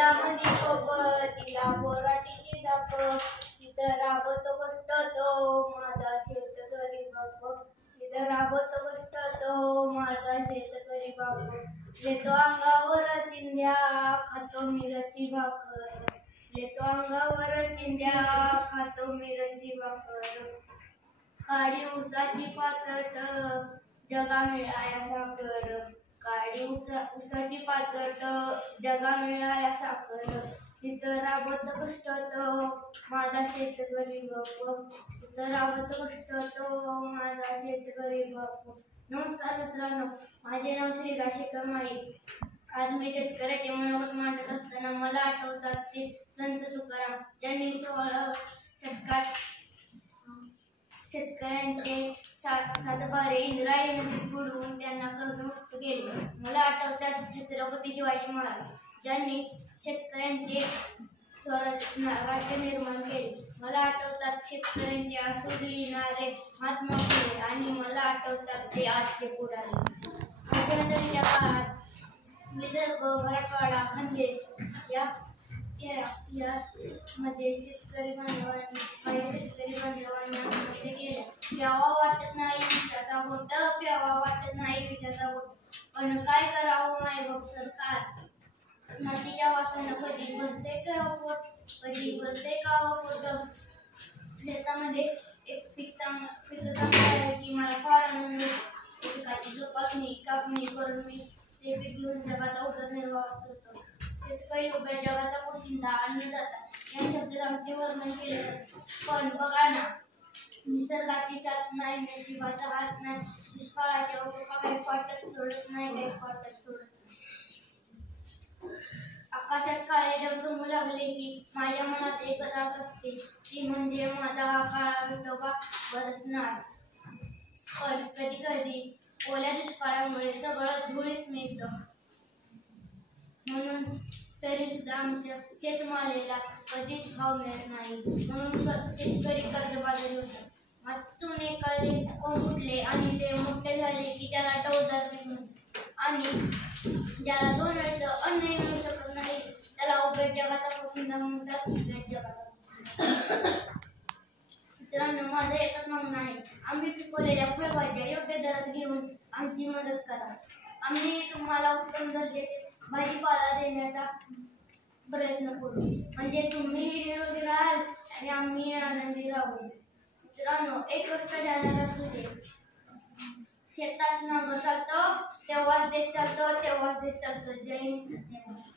शेतामध्ये तिला बोराटीची धाप तिथं राबतो कष्ट तो माझा शेतकरी बाप तिथं राबतो कष्ट तो माझा शेतकरी बाप लेतो अंगावर चिंध्या खातो मिरची भाकर लेतो अंगावर चिंध्या खातो मिरची भाकर काळी उसाची पाचट जगा मिळाया साखर काळी उसाची पाचट जगा मिळाया साखर तिथं राबत कष्ट तो माझा शेतकरी बाप तिथं राबत कष्ट तो माझा शेतकरी बाप। नमस्कार मित्रांनो, माझे नाव श्री राशेकर माई। आज मी शेतकऱ्याचे मनोगत मांडत असताना मला आठवतात ते संत तुकाराम, ज्यांनी 16 शतकात शेतकऱ्यांचे सातबारे इंद्रायणी नदीत बुडवून त्यांना कर्जमुक्त केले। मला आठवतात छत्रपती शिवाजी महाराज, ज्यांनी शेतकऱ्यांचे स्वराज्य निर्माण केले। मला आठवतात शेतकऱ्यांचे आसूड लिहिणारे महात्मा फुले आणि मला आठवतात ते आजचे पुढारी। मध्यंतरीच्या काळात विदर्भ, मराठवाडा, खानदेश मध्ये शेतकरी बांधवांनी आत्महत्या केल्या। प्यावा वाटत नाही विषाचा घोट, प्यावा वाटत नाही विषाचा घोट, पण काय करावं मायबाप सरकार, मातीच्या वासानं कधी भरते का पोट, कधी भरते का पोट। शेतामध्ये एक पीक चांगलं आहे की मला फार आनंद होतो। पिकाची जोपासणी कापणी करून मी ते पीक घेऊन जगाचा उदरनिर्वाह करतो। शेतकरी उभ्या जगाचा पोशिंदा अन्नदाता या शब्दात आमचे वर्णन केले जाते। पण बघा ना, निसर्गाची साथ नाही, नशिबाचा हात नाही, दुष्काळाच्या ओघात काही फाटत सोडत नाही, काही फाटत सोडत नाही। आकाशात काळे ढग जमू लागले की माझ्या मनात एकच आस असते, ती म्हणजे माझा हा काळा विठोबा बरसणार। पण कधी कधी ओल्या दुष्काळामुळे सगळं धुळीत मिळतं, म्हणून तरी सुद्धा आमच्या शेतमालाला कधीच भाव मिळत नाही, म्हणून शेतकरी कर्जबाजारी होतात। मातीतून एखादे कोंब फुटले आणि ते मोठे झाले की त्याला टवदार पीक म्हणतात, आणि ज्याला 2 वेळचं अन्नही मिळू शकत नाही त्याला उभ्या जगाचा पोशिंदा म्हणतात। उभ्या जगाचा मित्रांनो, माझं एकच म्हणणं आहे, आम्ही पिकवलेल्या फळभाज्या योग्य दरात घेऊन आमची मदत करा। आम्ही तुम्हाला उत्तम दर्जाचे भाजीपाला देण्याचा प्रयत्न करू, म्हणजे तुम्ही निरोगी राहाल आणि आम्ही आनंदी राहू। मित्रांनो, एक गोष्ट ध्यानात असू दे, शेतात नांगर चालतं तेव्हाच देश चालतो, तेव्हाच देश चालतो। जय हिंद, जय महाराष्ट्र।